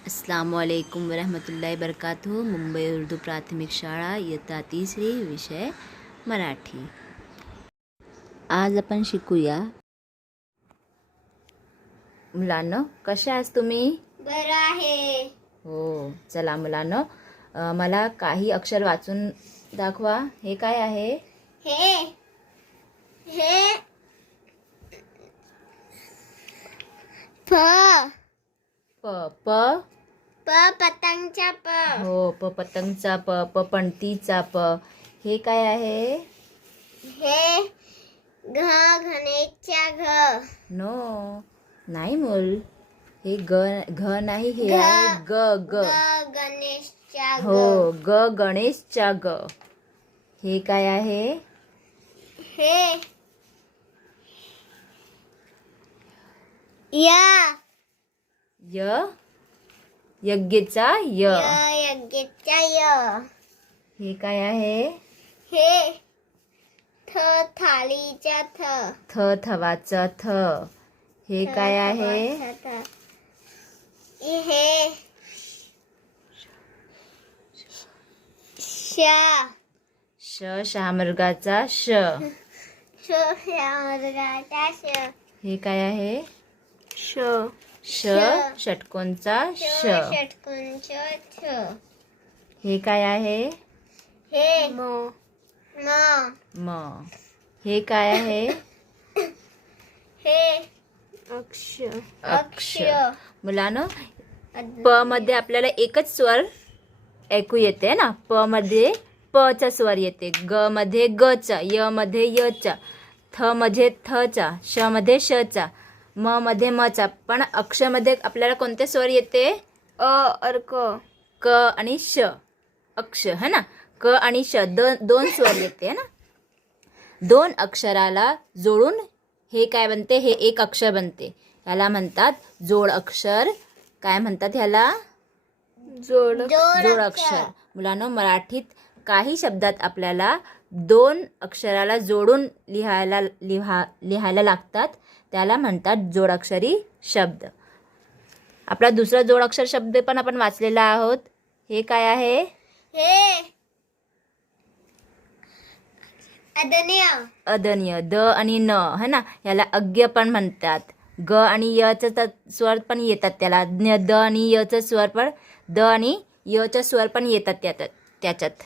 अस्सलामुअलैकुम वरहमतुल्लाहि वबरकातुहू। मुंबई उर्दू प्राथमिक शाळा इयत्ता तिसरी, विषय मराठी। आज आपण शिकूया। मुलांनो, कशा आहात तुम्ही? बरं आहे। हो, चला मुलांनो, मला काही अक्षर वाचून दाखवा। हे काय आहे? हे हे प प प प पतंगचा प। हो, प पतंगचा प, प पणतीचा प। हे काय आहे? हे घ घनेचा घ। नो, नाही मूल, हे घ नाही, हे आहे ग ग। गणेशचा ग। हो, ग गणेशचा ग। हे काय आहे? हे य य यज्ञचा य। यज्ञचा य। हे काय आहे? हे थ थालीचा थ। थ थवाचा थ। हे काय आहे? हे श श शहामृगाचा श। मुर्गाचा श। हे काय आहे? श श षटकोनचा श। षटकोनचा छ। हे काय आहे? हे म म। हे काय आहे? हे अक्ष अक्ष। मुलांनो, प मध्ये आपल्याला एकच स्वर ऐकू येते ना। प मध्ये प चा स्वर येते, ग मध्ये ग चा, य मध्ये य चा, थ मध्ये थ चा, श मध्ये श चा, म मध्ये म चा। पण अक्ष मध्ये आपल्याला कोणते स्वर येते? अर्क क आणि श। अक्ष है ना, क आणि श दोन स्वर येते ना। दोन अक्षराला जोडून हे काय बनते? हे एक अक्षर बनते। याला म्हणतात जोड अक्षर। काय म्हणतात ह्याला? जोड अक्षर। मुलांनो, मराठीत काही शब्दात आपल्याला दोन अक्षराला जोडून लिहायला लागतात, त्याला म्हणतात जोडाक्षरी शब्द। आपला दुसरा जोडाक्षर शब्द पण आपण वाचलेला आहोत। हे काय आहे? हे अदनीय, द आणि न है ना, याला अज्ञ पण म्हणतात। ग आणि य चा स्वर पण येतात त्याला। द आणि य चा स्वर पण, द आणि य चा स्वर पण येतात त्याच्यात।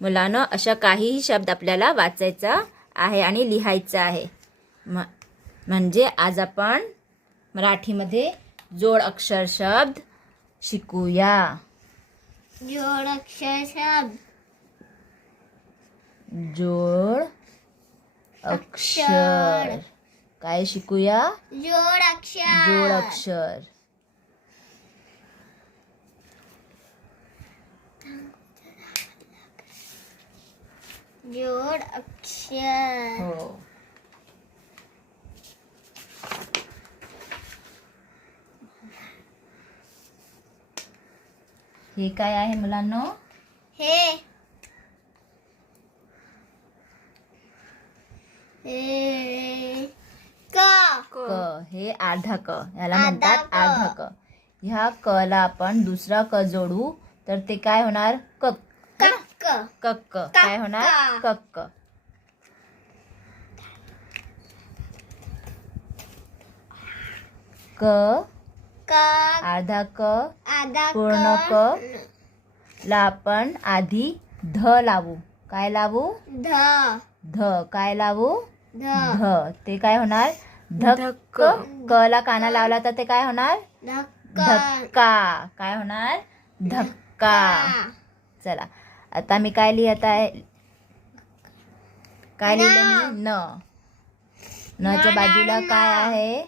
मुलांनो, अशा काहीही शब्द आपल्याला वाचायचा आहे आणि लिहायचा आहे। म्हणजे आज आपण मराठीमध्ये जोड अक्षर शब्द शिकूया। जोड अक्षर शब्द। जोड अक्षर काय शिकूया? जोड अक्षर। जोड अक्षर। जोड अक्षर। हो, हे काय आहे मुलांनो? हे क हे अर्धा क, याला म्हणतात अर्धा क. अर्धा क। ह्या क ला आपण दुसरा क जोडू तर ते काय होणार? कक। कक्क कक्क काय होणार? कक्क। क अर्धा क आधा पूर्ण क ला आपण आधी ध लावू। काय लावू? ध ध काय लावू? ध ध। ते काय होणार? धक्क। क ला काना लावला तर ते काय होणार? धक्का। काय होणार? धक्का। चला, आता मी काय लिहित आहे? काय लिहिलं मी? न। न च्या बाजूला काय आहे?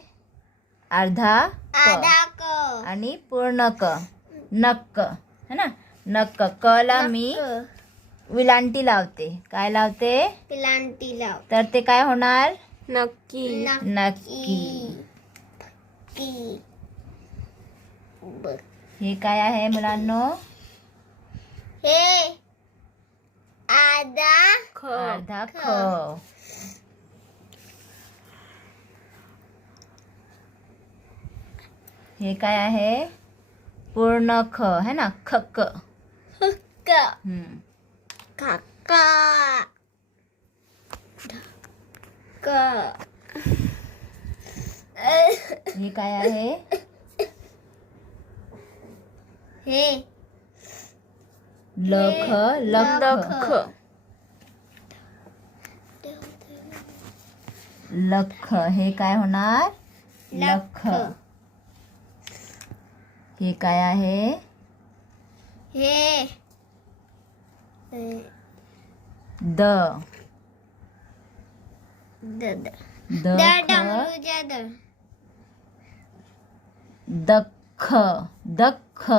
अर्धा क आणि पूर्ण क, नक्क है ना। नक्क। क ला मी विलांटी लावते। काय लावते? पिलांटी लाव तर ते काय होणार? नक्की नक्की। हे काय आहे मुलांनो? हे अर्धा ख। हे काय आहे पूर्ण ख है ना खक. क हम्म. काका क हे काय आहे हे लख लख लख. हे काय होणार लख. हे काय आहे हे द द द डमरूच्या द दख दख.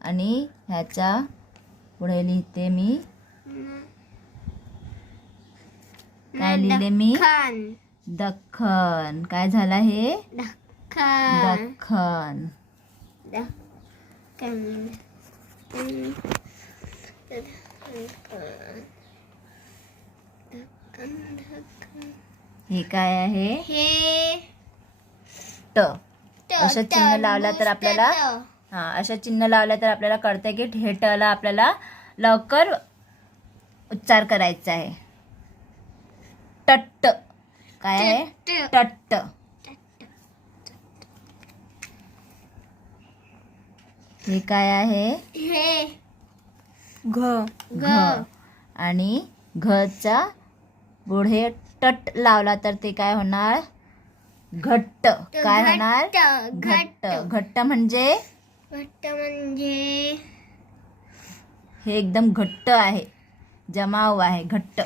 आणि ह्याच्या पुढे लिहिते मी काय लिहिले मी खान दख्खन. काय झालं हे खान दख्खन. हे काय आहे हे ट. असं चिन्ह लावलं तर आपल्याला असं चिन्ह लावलं तर आपल्याला कळतंय की हे ट ला आपल्याला लवकर उच्चार करायचा आहे. टट्ट. काय आहे टट्ट. हे काय आहे हे घ घ. आणि घचा पुढे टट लावला तर ते काय होणार घट्ट. काय होणार घट्ट. घट्ट म्हणजे हे एकदम घट्ट आहे जमाव आहे घट्ट.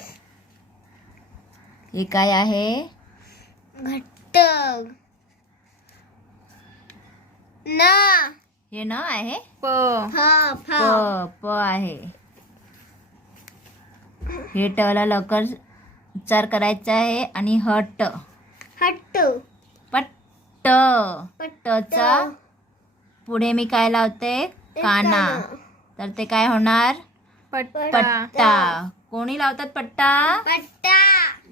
हे काय आहे घट्ट ना हे न आहे प प आहे. हे ट ला लवकर उच्चार करायचा आहे. आणि हट हट्ट पट्ट. टचा पुढे मी काय लावते काना तर ते काय होणार पट्टा. कोणी लावतात पट्टा पट्टा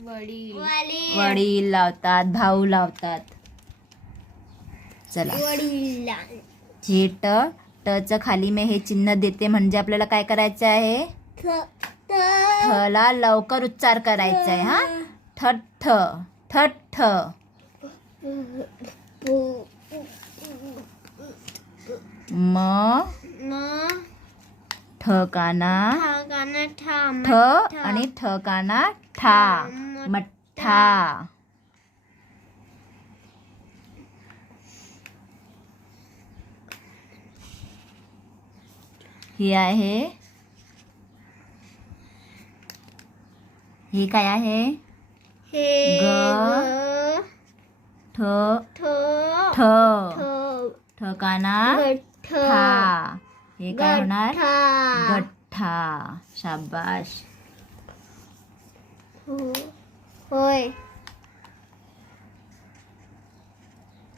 वडील लावतात भाऊ लावतात. चला वडील हे टच खाली मी हे चिन्ह देते म्हणजे आपल्याला काय करायचं आहे ठ ला लवकर उच्चार करायचा आहे. हा ठठ ठठ. म ठकाना ठ आणि ठकाना ठा मठ्ठा. हे आहे हे काय आहे ग ठ ठ ठकाना ठा. हे काय होणार गठ्ठा. शाबाश. होय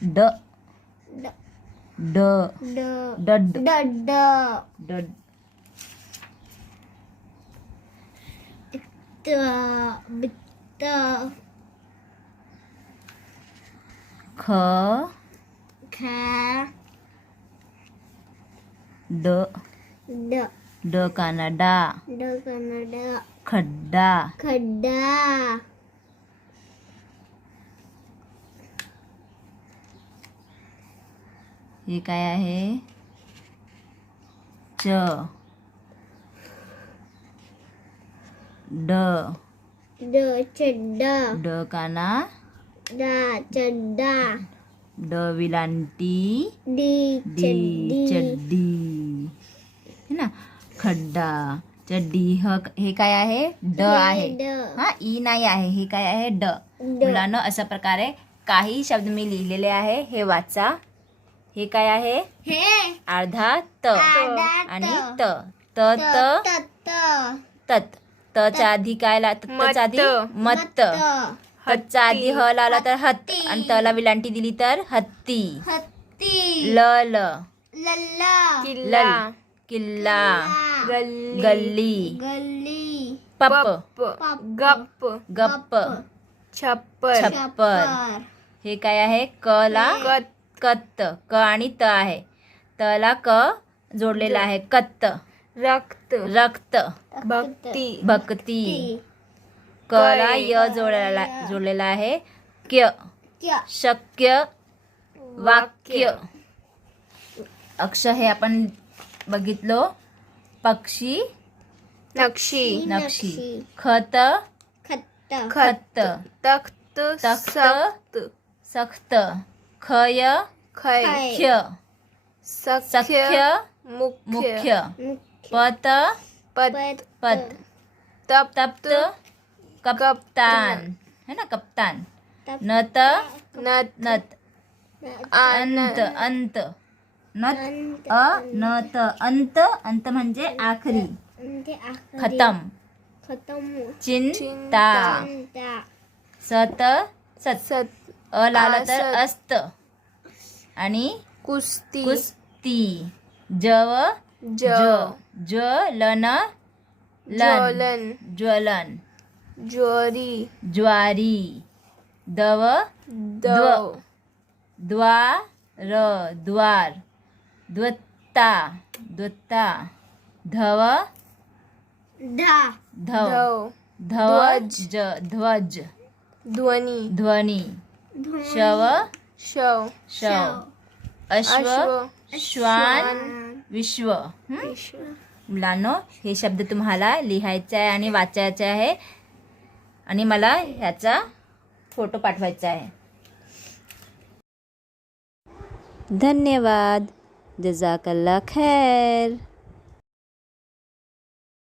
ड ड ड डड ड डड. बित्त ख खा ड ड ड कानडा ड कन्नड खड्डा. खड्डा हे काय आहे च ड ड चड्डा ड काना डा चड्डा ड विलांटी डी डी चड्डी चड्डी है ना खड्डा चड्डी. हे काय आहे ड आहे. ड हा ई नाही आहे. हे काय आहे ड. मुलांनो अशा प्रकारे काही शब्द मी लिहिलेले आहे हे वाचा. हे काय आहे हे अर्धा त आणि त त त तत. तच्या आधी काय तच्या आधी मत. हच्या आधी ह लावला तर हत आणि तला विलांटी दिली तर हत्ती. हत्ती ल ल लल्ला लल किल्ला गल्ली गल्ली पप गप गप्प छप्पर छप्पर. हे काय आहे क ला कत्त. क आणि त आहे. तला क जोडलेला आहे. कत्त. रक्त, रक्त. भक्ती, भक्ती. कला य जोडलेला आहे. क्य. क्या शक्य. वाक्य. अक्ष हे आपण बघितलो. पक्षी. नक्षी, नक्षी. खत. खट्ट खत. तख्त, तख्त. सख्त, सख्त. खय. खय, ख्य. सख्य, सख्य. मुख्य, मुख्य. मुख्य पत. पद, पद. तप्त, तप्त. कप्तान है ना, कप्तान. नत. नत, नत. अंत. अंत. नत. नत. अंत. अंत म्हणजे आखरी. खतम. खतम चिंता. चिंता सत. सत. सत, अ लावला तर असत. अस्त. आणि कुस्ती, कुस्ती. जव. ज, ज्वलन. ज्वलन, ज्वलन. ज्वारी, ज्वारी. दव. दव, द्वार. द्वार. द्वत्ता. द्वत्ता. धव. धा धव. धव, ध्वज. ध्वज. ध्वनी, ध्वनी. शव. शव, शव. अश्व. अश्व, श्वान. विश्व. विश्व. मुलांनो, हे शब्द तुम्हाला लिहायचे आहे आणि वाचायचे आहे आणि मला ह्याचा फोटो पाठवायचा आहे. धन्यवाद. जजाकल्ला खैर.